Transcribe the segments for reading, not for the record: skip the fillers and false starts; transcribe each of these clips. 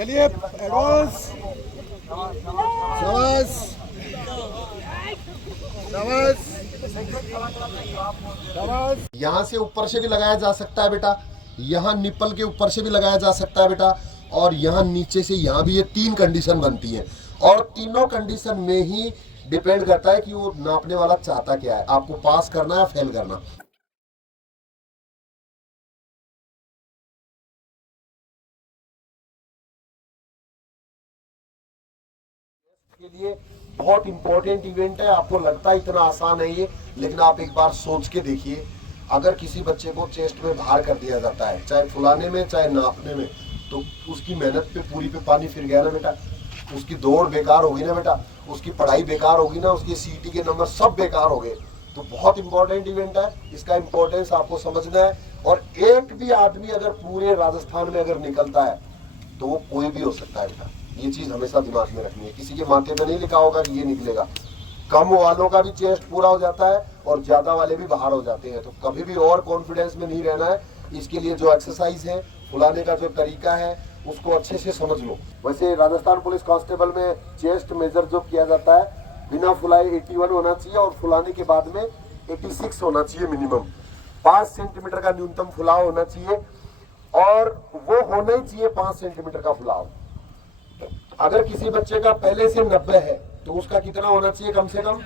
चलिए एडवांस। शाबाश शाबाश शाबाश। यहाँ से ऊपर से भी लगाया जा सकता है बेटा, यहाँ निप्पल के ऊपर से भी लगाया जा सकता है बेटा, और यहाँ नीचे से यहाँ भी। ये 3 कंडीशन बनती है और तीनों कंडीशन में ही डिपेंड करता है कि वो नापने वाला चाहता क्या है, आपको पास करना है या फेल करना। के लिए बहुत इंपॉर्टेंट इवेंट है। आपको लगता है इतना आसान है ये, लेकिन आप एक बार सोच के देखिए, अगर किसी बच्चे को चेस्ट में भार कर दिया जाता है, चाहे फुलाने में चाहे नापने में, तो उसकी मेहनत पे पूरी पे पानी फिर गया ना बेटा, उसकी दौड़ बेकार होगी ना बेटा, उसकी पढ़ाई बेकार होगी ना, उसके सीईटी के नंबर सब बेकार हो गए। तो बहुत इंपॉर्टेंट इवेंट है, इसका इंपॉर्टेंस आपको समझना है। और एक भी आदमी अगर पूरे राजस्थान में अगर निकलता है तो वो कोई भी हो सकता है बेटा, ये चीज हमेशा दिमाग में रखनी है। किसी के माथे पे नहीं लिखा होगा कि ये निकलेगा। कम वालों का भी चेस्ट पूरा हो जाता है और ज्यादा वाले भी बाहर हो जाते हैं। तो कभी भी और कॉन्फिडेंस में नहीं रहना है। इसके लिए जो एक्सरसाइज है, फुलाने का जो तरीका है, उसको अच्छे से समझ लो। वैसे राजस्थान पुलिस कांस्टेबल में चेस्ट मेजर जो किया जाता है, बिना फुलाए 81 होना चाहिए और फुलाने के बाद में 86 होना चाहिए मिनिमम। 5 सेंटीमीटर का न्यूनतम फुलाव होना चाहिए और वो होना ही चाहिए 5 सेंटीमीटर का फुलाव। अगर किसी बच्चे का पहले से 90 है तो उसका कितना होना चाहिए, कम से कम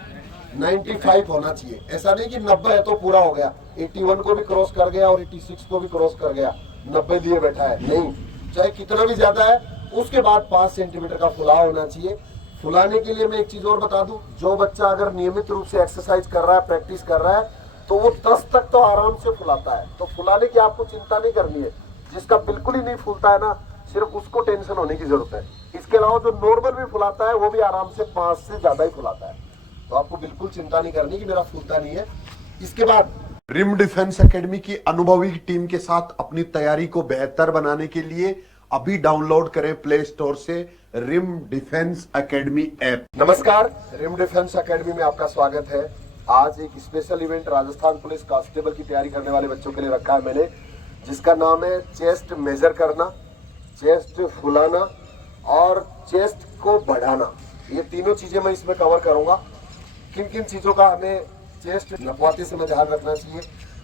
95 होना चाहिए। ऐसा नहीं कि 90 है तो पूरा हो गया, 81 को भी क्रॉस कर गया और 86 को भी क्रॉस कर गया, 90 लिए बैठा है, नहीं। चाहे कितना भी ज्यादा है, उसके बाद 5 सेंटीमीटर का फुलाव होना चाहिए। फुलाने के लिए मैं एक चीज और बता दूं, जो बच्चा अगर नियमित रूप से एक्सरसाइज कर रहा है, प्रैक्टिस कर रहा है, तो वो 10 तक तो आराम से फुलाता है। तो फुलाने की आपको चिंता नहीं करनी है। जिसका बिल्कुल ही नहीं फूलता है ना, सिर्फ उसको टेंशन होने की जरूरत है। इसके अलावा जो नॉर्मल भी फुलाता है वो भी आराम से 5 से ज्यादा ही फुलाता है। तो आपको बिल्कुल चिंता नहीं करनी कि मेरा फूलता नहीं है। इसके बाद रिम डिफेंस एकेडमी की अनुभवी टीम के साथ अपनी तैयारी को बेहतर बनाने के लिए अभी डाउनलोड करें प्ले स्टोर से रिम डिफेंस एकेडमी ऐप। नमस्कार, रिम डिफेंस एकेडमी में आपका स्वागत है। आज एक special event Rajasthan police constable की तैयारी करने वाले बच्चों के लिए रखा है मैंने, जिसका नाम है चेस्ट मेजर करना, चेस्ट फुलाना और चेस्ट को बढ़ाना। ये तीनों चीजें मैं इसमें कवर करूंगा। किन किन चीजों का हमें चेस्ट नपवाते समय ध्यान रखना चाहिए,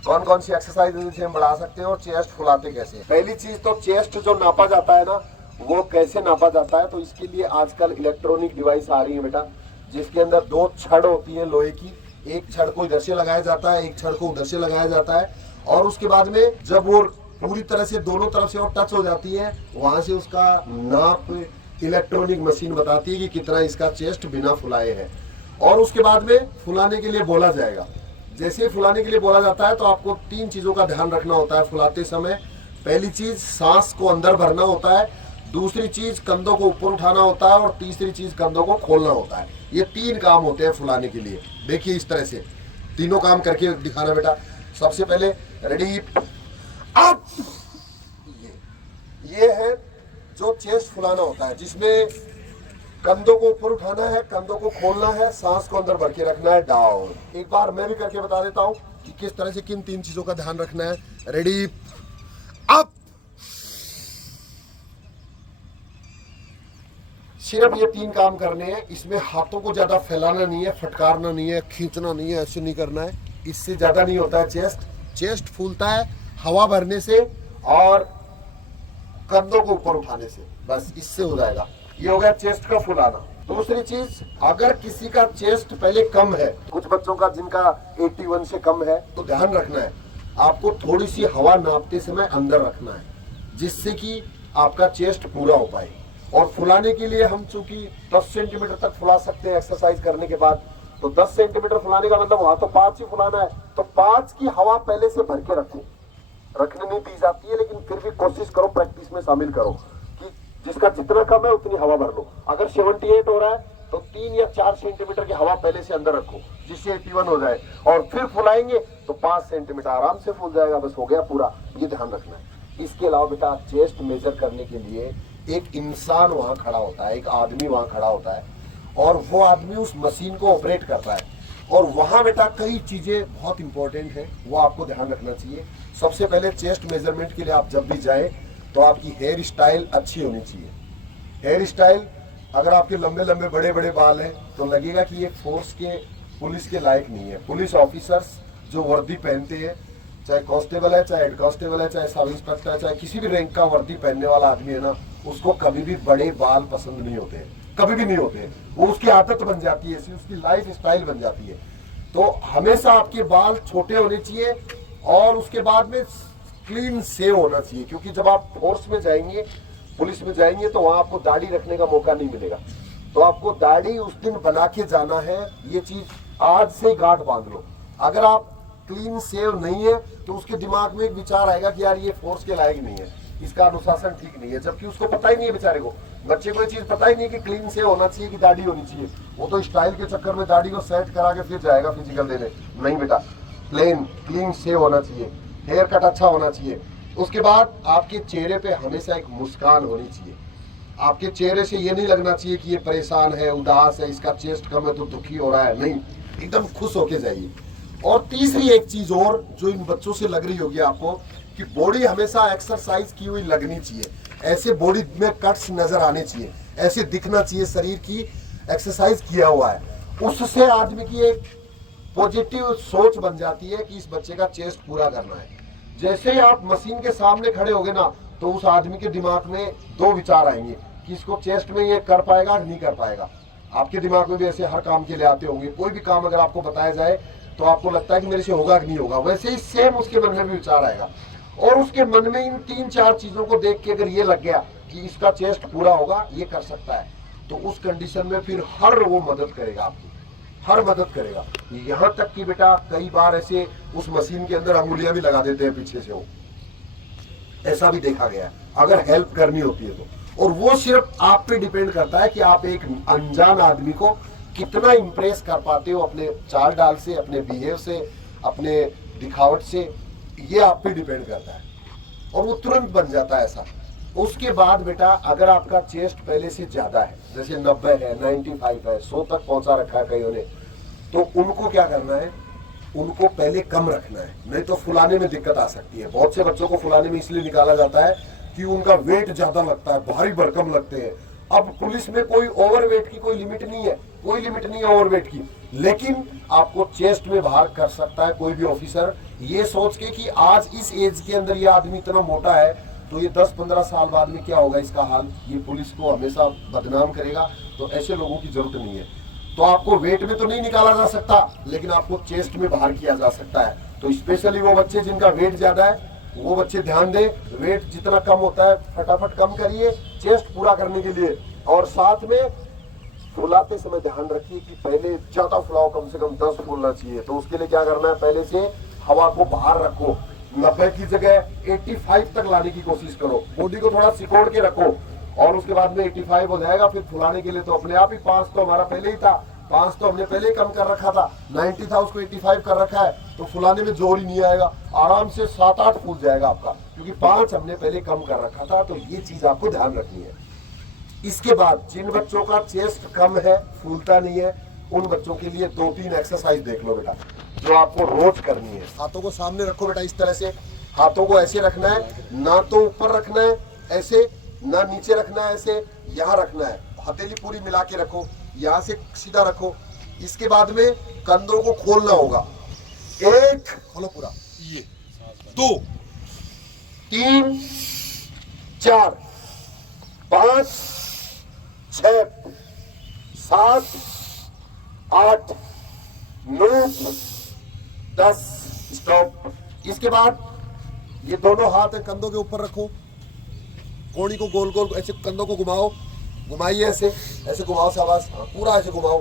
कौन कौन सी एक्सरसाइज से हम बढ़ा सकते हैं और चेस्ट फुलाते कैसे। पहली चीज तो चेस्ट जो नापा जाता है ना, वो कैसे नापा जाता है। तो इसके लिए आजकल इलेक्ट्रॉनिक डिवाइस आ रही है बेटा, जिसके अंदर 2 छड़ होती है लोहे की। एक छड़ को इधर से लगाया जाता है, एक छड़ को उधर से लगाया जाता है, और उसके बाद में जब वो पूरी तरह से दोनों तरफ से और टच हो जाती है, वहां से उसका नाप इलेक्ट्रॉनिक मशीन बताती है कि कितना इसका चेस्ट बिना फुलाए है। और उसके बाद में फुलाने के लिए बोला जाएगा। जैसे ही फुलाने के लिए बोला जाता है तो आपको 3 चीजों का ध्यान रखना होता है फुलाते समय। पहली चीज, सांस को अंदर भरना होता है। दूसरी चीज, कंधों को ऊपर उठाना होता है। और तीसरी चीज, कंधों को खोलना होता है। ये 3 काम होते हैं फुलाने के लिए। देखिए इस तरह से तीनों काम करके दिखाना बेटा। सबसे पहले रेडी अप, ये है जो चेस्ट फुलाना होता है, जिसमें कंधों को ऊपर उठाना है, कंधों को खोलना है, सांस को अंदर भर के रखना है, डाउन। एक बार मैं भी करके बता देता हूं कि किस तरह से किन 3 चीजों का ध्यान रखना है। रेडी अप, सिर्फ ये 3 काम करने हैं। इसमें हाथों को ज्यादा फैलाना नहीं है, फटकारना नहीं है, खींचना नहीं है, ऐसे नहीं करना है। इससे ज्यादा नहीं होता है चेस्ट फूलता है हवा भरने से और कंधों को ऊपर उठाने से, बस इससे हो जाएगा। ये हो गया चेस्ट का फुलाना। दूसरी चीज, अगर किसी का चेस्ट पहले कम है, कुछ बच्चों का जिनका 81 से कम है, तो ध्यान रखना है आपको थोड़ी सी हवा नापते समय अंदर रखना है, जिससे कि आपका चेस्ट पूरा हो पाए। और फुलाने के लिए हम चूंकि 10 सेंटीमीटर तक फुला सकते हैं एक्सरसाइज करने के बाद, तो 10 सेंटीमीटर फुलाने का मतलब वहां तो 5 ही फुलाना है। तो 5 की हवा पहले से भर के रखो। रखने नहीं दी जाती है, लेकिन फिर भी कोशिश करो, प्रैक्टिस में शामिल करो कि जिसका जितना कम है उतनी हवा भर लो। अगर 78 हो रहा है तो 3 या 4 सेंटीमीटर की हवा पहले से अंदर रखो, जिससे 81 हो जाए। और फिर फुलाएंगे तो 5 सेंटीमीटर आराम से फूल जाएगा, बस हो गया पूरा। ये ध्यान रखना है। इसके अलावा बेटा, चेस्ट मेजर करने के लिए एक इंसान वहां खड़ा होता है, एक आदमी वहां खड़ा होता है, और वो आदमी उस मशीन को ऑपरेट कर रहा है। और वहां बेटा कई चीजें बहुत इंपॉर्टेंट है, वो आपको ध्यान रखना चाहिए। सबसे पहले चेस्ट मेजरमेंट के लिए आप जब भी जाए तो आपकी हेयर स्टाइल अच्छी होनी चाहिए। हेयर स्टाइल, अगर आपके लंबे लंबे बड़े बड़े बाल हैं तो लगेगा कि ये फोर्स के पुलिस के लायक नहीं है। पुलिस ऑफिसर्स जो वर्दी पहनते हैं, चाहे कांस्टेबल है, चाहे हेड कांस्टेबल है, चाहे सब इंस्पेक्टर है, चाहे किसी भी रैंक का वर्दी पहनने वाला आदमी है ना, उसको कभी भी बड़े बाल पसंद नहीं होते, कभी भी नहीं होते। वो उसकी आदत बन जाती है, उसकी लाइफ स्टाइल बन जाती है। तो हमेशा आपके बाल छोटे होने चाहिए और उसके बाद में क्लीन सेव होना चाहिए, क्योंकि जब आप फोर्स में जाएंगे, पुलिस में जाएंगे, तो वहां आपको दाढ़ी रखने का मौका नहीं मिलेगा। तो आपको दाढ़ी उस दिन बना के जाना है, ये चीज आज से गांठ बांध लो। अगर आप क्लीन सेव नहीं है तो उसके दिमाग में एक विचार आएगा कि यार ये फोर्स के लायक नहीं है, इसका अनुशासन ठीक नहीं है, जबकि उसको पता ही नहीं है बेचारे को, बच्चे को ये चीज पता ही नहीं कि क्लीन सेव होना चाहिए कि दाढ़ी होनी चाहिए। वो तो स्टाइल के चक्कर में दाढ़ी को सेट करा के फिर जाएगा फिजिकल देने। नहीं बेटा, प्लेन क्लीन सेव होना चाहिए, हेयर कट अच्छा होना चाहिए। उसके बाद आपके चेहरे पे हमेशा एक मुस्कान होनी चाहिए। आपके चेहरे से ये नहीं लगना चाहिए कि ये परेशान है, उदास है, इसका चेस्ट कम है तो दुखी हो रहा है, नहीं, एकदम खुश होके जाइए। और तीसरी एक चीज और जो इन बच्चों से लग रही होगी आपको, कि बॉडी हमेशा एक्सरसाइज की हुई लगनी चाहिए, ऐसे बॉडी में कट्स नजर आने चाहिए, ऐसे दिखना चाहिए शरीर की एक्सरसाइज किया हुआ है। उससे आदमी की एक पॉजिटिव सोच बन जाती है कि इस बच्चे का चेस्ट पूरा करना है। जैसे ही आप मशीन के सामने खड़े होगे ना, तो उस आदमी के दिमाग में दो विचार आएंगे कि इसको चेस्ट में ये कर पाएगा नहीं कर पाएगा। आपके दिमाग में भी ऐसे हर काम के लिए आते होंगे, कोई भी काम अगर आपको बताया जाए तो आपको लगता है कि मेरे से होगा कि नहीं होगा, वैसे ही सेम उसके मन में भी विचार आएगा। और उसके मन में इन 3-4 चीजों को देख के अगर ये लग गया कि इसका चेस्ट पूरा होगा, ये कर सकता है, तो उस कंडीशन में फिर हर वो मदद करेगा आपकी, हर मदद करेगा। यहाँ तक कि बेटा कई बार ऐसे उस मशीन के अंदर अंगुलियां भी लगा देते हैं पीछे से, वो ऐसा भी देखा गया है अगर हेल्प करनी होती है तो। और वो सिर्फ आप पे डिपेंड करता है कि आप एक अनजान आदमी को कितना इंप्रेस कर पाते हो अपने चाल डाल से, अपने बिहेव से, अपने दिखावट से, ये आप पे डिपेंड करता है। और वो तुरंत बन जाता है ऐसा। उसके बाद बेटा अगर आपका चेस्ट पहले से ज्यादा है, जैसे 90 है, 95 है, 100 तक पहुंचा रखा है कईयों ने, तो उनको क्या करना है, उनको पहले कम रखना है, नहीं तो फुलाने में दिक्कत आ सकती है। बहुत से बच्चों को फुलाने में इसलिए निकाला जाता है कि उनका वेट ज्यादा लगता है, भारी भरकम लगते हैं। अब पुलिस में कोई ओवरवेट की कोई लिमिट नहीं है, कोई लिमिट नहीं है ओवरवेट की, लेकिन आपको चेस्ट में बाहर कर सकता है कोई भी ऑफिसर, ये सोच के कि आज इस एज के अंदर ये आदमी इतना मोटा है, तो ये 10-15 साल बाद में क्या होगा इसका हाल, ये पुलिस को हमेशा बदनाम करेगा। तो ऐसे लोगों की जरूरत नहीं है। तो आपको वेट में तो नहीं निकाला जा सकता, लेकिन आपको चेस्ट में बाहर किया जा सकता है। तो स्पेशली वो बच्चे जिनका वेट ज्यादा है, वो बच्चे ध्यान दें, वेट जितना कम होता है फटाफट कम करिए चेस्ट पूरा करने के लिए। और साथ में फुलाते समय ध्यान रखिए कि पहले ज्यादा फुलाओ, कम से कम 10 फूलना चाहिए। तो उसके लिए क्या करना है, पहले से हवा को बाहर रखो, 90 की जगह 85 तक लाने की कोशिश करो, बॉडी को थोड़ा सिकोड़ के रखो, और उसके बाद में 85 हो जाएगा। फिर फुलाने के लिए तो अपने आप ही 5 तो हमारा पहले ही था, 5 तो हमने पहले ही कम कर रखा था, 90 था उसको 85 कर रखा है, तो फुलाने में जोर ही नहीं आएगा, आराम से 7-8 फूल जाएगा आपका, क्योंकि 5 हमने पहले कम कर रखा था। तो ये चीज आपको ध्यान रखनी है। इसके बाद जिन बच्चों का चेस्ट कम है, फूलता नहीं है, उन बच्चों के लिए 2-3 एक्सरसाइज देख लो बेटा, जो आपको रोज करनी है। हाथों को सामने रखो बेटा, इस तरह से हाथों को ऐसे रखना है, ना तो ऊपर रखना है ऐसे, ना नीचे रखना है ऐसे, यहाँ रखना है, हथेली पूरी मिला के रखो, यहाँ से सीधा रखो। इसके बाद में कंधों को खोलना होगा, 1 खोलो पूरा, ये 2 3 4 5 6 7 8 9 10 स्टॉप। इसके बाद ये दोनों हाथ कंधों के ऊपर रखो, कोड़ी को गोल गोल ऐसे कंधों को घुमाओ, घुमाइए ऐसे, ऐसे घुमाओ, शाबाश, पूरा ऐसे घुमाओ,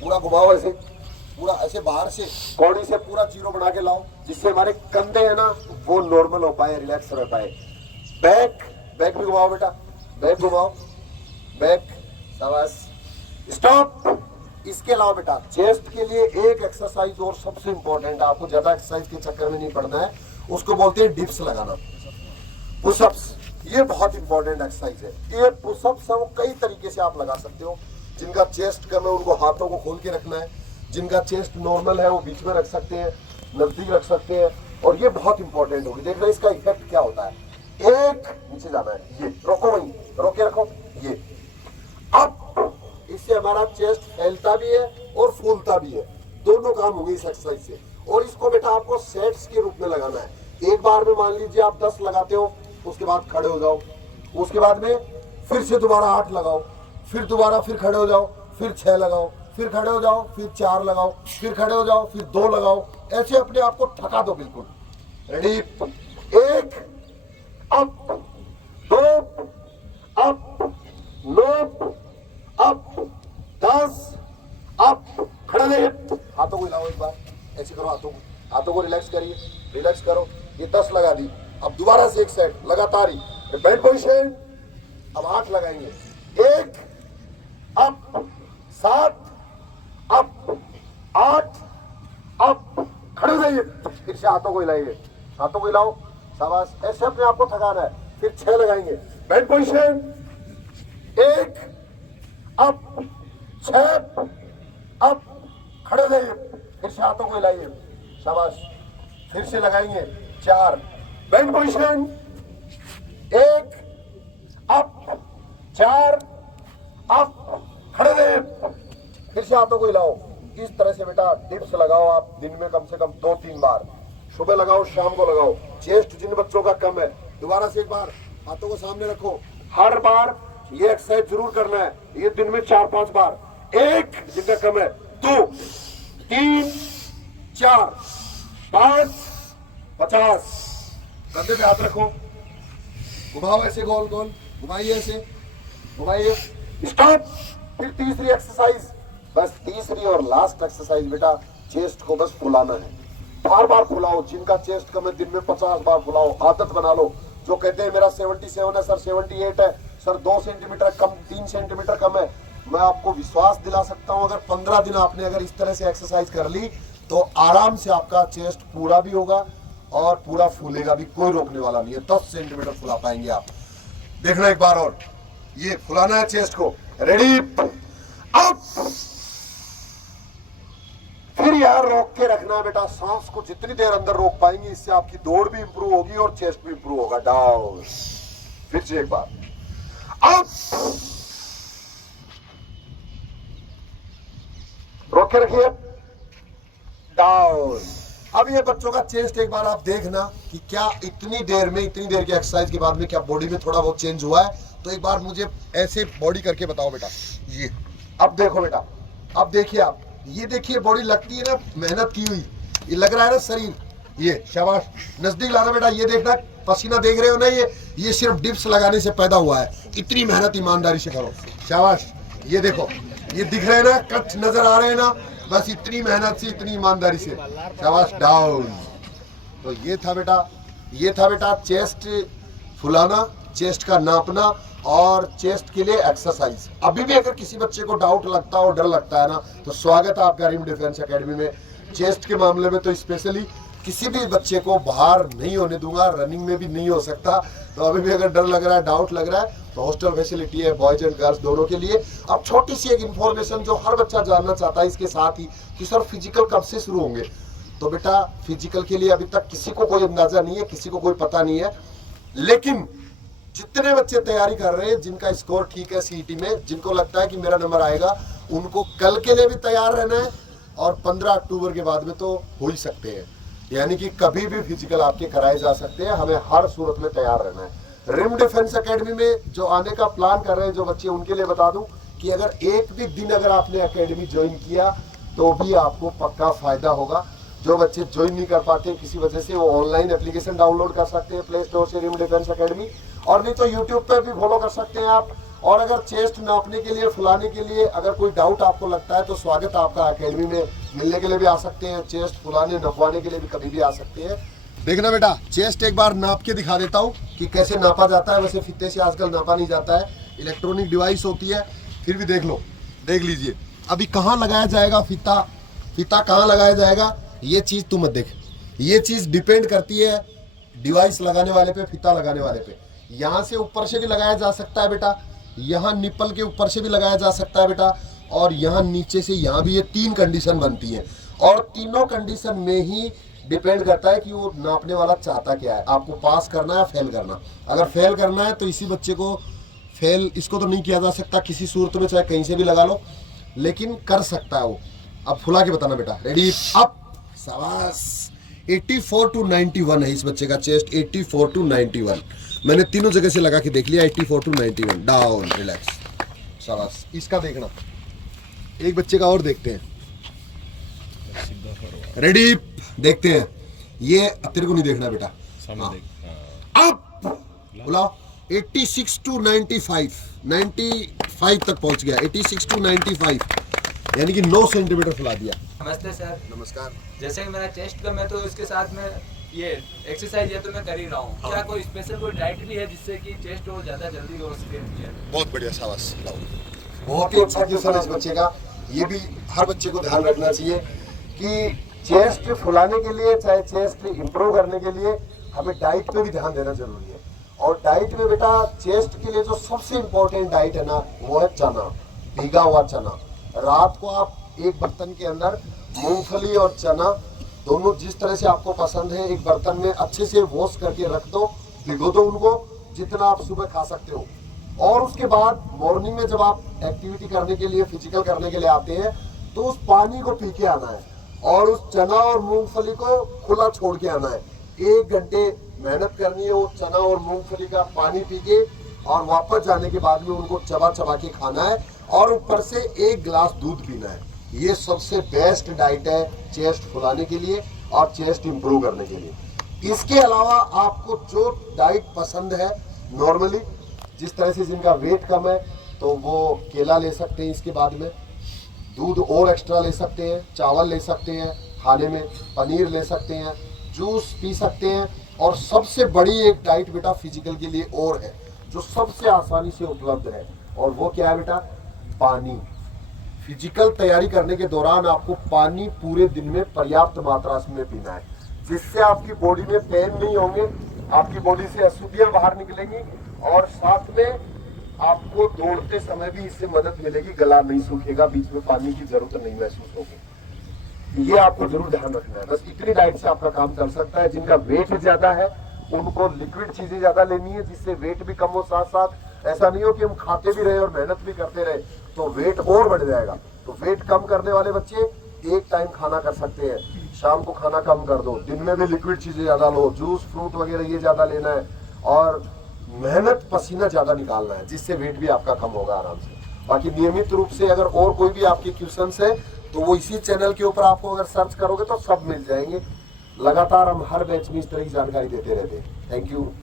पूरा घुमाओ ऐसे, पूरा ऐसे बाहर से कोड़ी से पूरा जीरो बना के लाओ, जिससे हमारे कंधे है ना वो नॉर्मल हो पाए, रिलैक्स रह पाए। बैक बैक भी घुमाओ बेटा, बैक घुमाओ, बैक, शाबाश, स्टॉप। इसके अलावा बेटा चेस्ट के लिए एक एक्सरसाइज और सबसे इंपॉर्टेंट, आपको ज्यादा एक्सरसाइज के चक्कर में नहीं पड़ना है, उसको बोलते हैं डिप्स लगाना, पुशअप्स। ये बहुत इंपॉर्टेंट एक्सरसाइज है। ये पुशअप्स है वो कई तरीके से आप लगा सकते हो। जिनका चेस्ट कम है उनको हाथों को खोल के रखना है, जिनका चेस्ट नॉर्मल है वो बीच में रख सकते हैं, नजदीक रख सकते हैं। और ये बहुत इंपॉर्टेंट होगी, देखना इसका इफेक्ट क्या होता है। एक नीचे जाना है, ये रोको, वहीं रोके रखो, ये अप। इससे हमारा चेस्ट फैलता भी है और फूलता भी है, दोनों काम होंगे इस एक्सरसाइज से। और इसको बेटा आपको सेट्स के रूप में लगाना है। एक बार में मान लीजिए आप 10 लगाते हो, उसके बाद खड़े हो जाओ, उसके बाद में फिर से दोबारा 8 लगाओ, फिर दोबारा फिर खड़े हो जाओ, फिर 6 लगाओ, फिर खड़े हो जाओ, फिर 4 लगाओ, फिर खड़े हो जाओ, फिर 2 लगाओ। ऐसे अपने आप को थका दो बिल्कुल। Ready, 1 up, 2 up, 9 up, 10 up, खड़े रहिए। हाथों को हिलाओ एक बार, ऐसे करो, हाथों को रिलैक्स करिए, रिलैक्स करो। ये 10 लगा दी, अब दोबारा से एक सेट लगातार ही बैंड पोजीशन। अब 8 लगाएंगे, 1 अप, 7 अप, 8 अप, खड़े हो जाइए। फिर से हाथों को हिलाइए, हाथों को हिलाओ, शाबाश। ऐसे अपने आप को थकाना है। फिर 6 लगाएंगे, बैंड पोजीशन, 1 अप, 6 अप, खड़े हो जाइए। फिर से हाथों को हिलाइए, शाबाश। फिर से लगाएंगे 4, बैंड पोजीशन, 1 अप, 4 अप, खड़े रहिए। फिर से हाथों को हिलाओ। इस तरह से बेटा डिप्स लगाओ आप दिन में कम से कम 2-3 बार, सुबह लगाओ, शाम को लगाओ। चेस्ट जिन बच्चों का कम है, दोबारा से एक बार हाथों को सामने रखो। हर बार ये एक्सरसाइज जरूर करना है, ये दिन में 4-5 बार। 1 जिनका कम है, 2, 3, 4, 5, 50। कंधे पे हाथ रखो, घुमाओ ऐसे, गोल गोल घुमाइए, ऐसे घुमाइए, स्टॉप। फिर तीसरी एक्सरसाइज, बस तीसरी और लास्ट एक्सरसाइज बेटा, चेस्ट को बस फुलाना है। बार बार फुलाओ। जिनका चेस्ट कम है दिन में 50 बार फुलाओ, आदत बना लो। जो कहते हैं मेरा 77 है सर, 78 है सर, 2 सेंटीमीटर कम, 3 सेंटीमीटर कम है, मैं आपको विश्वास दिला सकता हूं, अगर 15 दिन आपने अगर इस तरह से एक्सरसाइज कर ली तो आराम से आपका चेस्ट पूरा भी होगा और पूरा फूलेगा भी, कोई रोकने वाला नहीं है। 10 सेंटीमीटर फुला पाएंगे आप। देखना एक बार और, ये फुलाना है चेस्ट को। Ready, up. फिर यार रोक के रखना है बेटा, सांस को जितनी देर अंदर रोक पाएंगे, इससे आपकी दौड़ भी इंप्रूव होगी और चेस्ट भी इंप्रूव होगा। डाउन, फिर से एक बार, अप, रोक के रखिए, डाउन। अब ये बच्चों का चेस्ट एक बार आप देखना कि क्या इतनी देर में, इतनी देर की एक्सरसाइज के बाद में क्या बॉडी में थोड़ा बहुत चेंज हुआ है। तो एक बार मुझे ऐसे बॉडी करके बताओ बेटा। ये अब देखो बेटा, अब देखिए आप, ये देखिए बॉडी लगती है ना मेहनत की हुई, ये लग रहा है ना शरीर। ये शाबाश, नजदीक लाना बेटा, ये देखना पसीना देख रहे हो ना, ये सिर्फ डिप्स लगाने से पैदा हुआ है। इतनी मेहनत ईमानदारी से करो, शाबाश। ये देखो, ये दिख रहे हैं ना, कट नजर आ रहे हैं ना, बस इतनी मेहनत से, इतनी ईमानदारी से, शाबाश। डाउन। तो ये था बेटा चेस्ट फुलाना, चेस्ट का नापना और चेस्ट के लिए एक्सरसाइज। अभी भी अगर किसी बच्चे को डाउट लगता हो, डर लगता है ना, तो स्वागत है आपका रिम डिफेंस एकेडमी में। चेस्ट के मामले में तो स्पेशली किसी भी बच्चे को बाहर नहीं होने दूंगा, रनिंग में भी नहीं हो सकता। तो अभी भी अगर डर लग रहा है, डाउट लग रहा है, तो हॉस्टल फैसिलिटी है बॉयज एंड गर्ल्स दोनों के लिए। अब छोटी सी एक इन्फॉर्मेशन जो हर बच्चा जानना चाहता है इसके साथ ही, कि सर फिजिकल कब से शुरू होंगे। तो बेटा फिजिकल के लिए अभी तक किसी को कोई अंदाजा नहीं है, किसी को कोई पता नहीं है, लेकिन जितने बच्चे तैयारी कर रहे हैं, जिनका स्कोर ठीक है सीईटी में, जिनको लगता है कि मेरा नंबर आएगा, उनको कल के लिए भी तैयार रहना है और 15 अक्टूबर के बाद में तो हो ही सकते हैं। यानी कि कभी भी फिजिकल आपके कराए जा सकते हैं, हमें हर सूरत में तैयार रहना है। रिम डिफेंस एकेडमी में जो आने का प्लान कर रहे हैं जो बच्चे, उनके लिए बता दूं कि अगर एक भी दिन अगर आपने एकेडमी ज्वाइन किया तो भी आपको पक्का फायदा होगा। जो बच्चे ज्वाइन नहीं कर पाते किसी वजह से, वो ऑनलाइन एप्लीकेशन डाउनलोड कर सकते हैं प्ले स्टोर से, रिम डिफेंस एकेडमी, और नहीं तो यूट्यूब पे भी फॉलो कर सकते हैं आप। और अगर चेस्ट नापने के लिए, फुलाने के लिए अगर कोई डाउट आपको लगता है तो स्वागत है आपका एकेडमी में, मिलने के लिए भी आ सकते हैं, चेस्ट फुलाने नपवाने के लिए भी कभी भी आ सकते हैं। देखना बेटा, चेस्ट एक बार नाप के दिखा देता हूँ कि कैसे नापा जाता है। वैसे फीते से आजकल नापा नहीं जाता है, इलेक्ट्रॉनिक डिवाइस होती है, फिर भी देख लो, देख लीजिए। अभी कहाँ लगाया जाएगा फीता, फीता कहाँ लगाया जाएगा, ये चीज़ तू मत देख, ये चीज़ डिपेंड करती है डिवाइस लगाने वाले पे, फीता लगाने वाले पे। यहाँ से ऊपर से भी लगाया जा सकता है बेटा, यहाँ निप्पल के ऊपर से भी लगाया जा सकता है बेटा, और यहाँ नीचे से यहाँ भी। ये 3 कंडीशन बनती है और तीनों कंडीशन में ही डिपेंड करता है कि वो नापने वाला चाहता क्या है, आपको पास करना है या फेल करना। अगर फेल करना है तो इसी बच्चे को फेल इसको तो नहीं किया जा सकता किसी सूरत में, चाहे कहीं से भी लगा लो, लेकिन कर सकता है वो। अब फुला के बताना बेटा, रेडी अप, शाबाश। 84 to 91 है इस बच्चे का चेस्ट, 84 to 91। मैंने तीनों जगह से लगा के देख लिया, 84 to 91। डाउन, रिलैक्स, शाबाश। इसका देखना, एक बच्चे का और देखते हैं, रेडी, देखते हैं। ये तेरे को नहीं देखना बेटा, अब बुलाओ। 86 to 95 तक पहुंच गया, 86 to 95, यानी कि 9 सेंटीमीटर फुला दिया। नमस्ते सर। नमस्कार। जैसे कि मेरा चेस्ट का, मैं तो इसके साथ में ये एक्सरसाइज ये तो मैं कर ही रहा हूँ। क्या कोई स्पेशल कोई डाइट भी है जिससे कि चेस्ट हो ज़्यादा जल्दी हो सके? बहुत बढ़िया, शाबाश, बहुत ही अच्छा क्वेश्चन है इस बच्चे का। ये भी हर बच्चे को ध्यान रखना चाहिए कि चेस्ट फुलाने के लिए, चाहे चेस्ट इंप्रूव करने के लिए, हमें डाइट पे भी ध्यान देना जरूरी है। और डाइट में बेटा चेस्ट के लिए जो सबसे इम्पोर्टेंट डाइट है ना, वो है चना, भीगा हुआ चना। रात को आप एक बर्तन के अंदर मूंगफली और चना दोनों जिस तरह से आपको पसंद है, एक बर्तन में अच्छे से वॉश करके रख दो, भिगो दो उनको, जितना आप सुबह खा सकते हो। और उसके बाद मॉर्निंग में जब आप एक्टिविटी करने के लिए, फिजिकल करने के लिए आते हैं, तो उस पानी को पी के आना है और उस चना और मूंगफली को खुला छोड़ के आना है। 1 घंटे मेहनत करनी है, वो चना और मूंगफली का पानी पी के, और वापस जाने के बाद में उनको चबा चबा के खाना है, और ऊपर से 1 गिलास दूध पीना है। ये सबसे बेस्ट डाइट है चेस्ट फुलाने के लिए और चेस्ट इंप्रूव करने के लिए। इसके अलावा आपको जो डाइट पसंद है, नॉर्मली जिस तरह से जिनका वेट कम है, तो वो केला ले सकते हैं, इसके बाद में दूध और एक्स्ट्रा ले सकते हैं, चावल ले सकते हैं, खाने में पनीर ले सकते हैं, जूस पी सकते हैं। और सबसे बड़ी एक डाइट बेटा फिजिकल के लिए और है, जो सबसे आसानी से उपलब्ध है, और वो क्या है बेटा? पानी। फिजिकल तैयारी करने के दौरान आपको पानी पूरे दिन में पर्याप्त मात्रा में पीना है, जिससे आपकी बॉडी में पेन नहीं होंगे, आपकी बॉडी से अशुद्धियां बाहर निकलेंगी, और साथ में आपको दौड़ते समय भी इससे मदद मिलेगी, गला नहीं सूखेगा, बीच में पानी की जरूरत नहीं महसूस होगी। ये आपको जरूर ध्यान रखना है। बस इतनी डाइट से आपका काम चल सकता है। जिनका वेट ज्यादा है उनको लिक्विड चीजें ज्यादा लेनी है, जिससे वेट भी कम हो। साथ साथ ऐसा नहीं हो कि हम खाते भी रहे और मेहनत भी करते रहे तो वेट और बढ़ जाएगा। तो वेट कम करने वाले बच्चे एक टाइम खाना कर सकते हैं, शाम को खाना कम कर दो, दिन में भी लिक्विड चीजें ज्यादा लो, जूस फ्रूट वगैरह ये ज्यादा लेना है, और मेहनत पसीना ज्यादा निकालना है, जिससे वेट भी आपका कम होगा आराम से। बाकी नियमित रूप से अगर और कोई भी आपके क्वेश्चंस है तो वो इसी चैनल के ऊपर आपको अगर सर्च करोगे तो सब मिल जाएंगे। लगातार हम हर बैच में इस तरह की जानकारी देते रहते हैं। Thank you.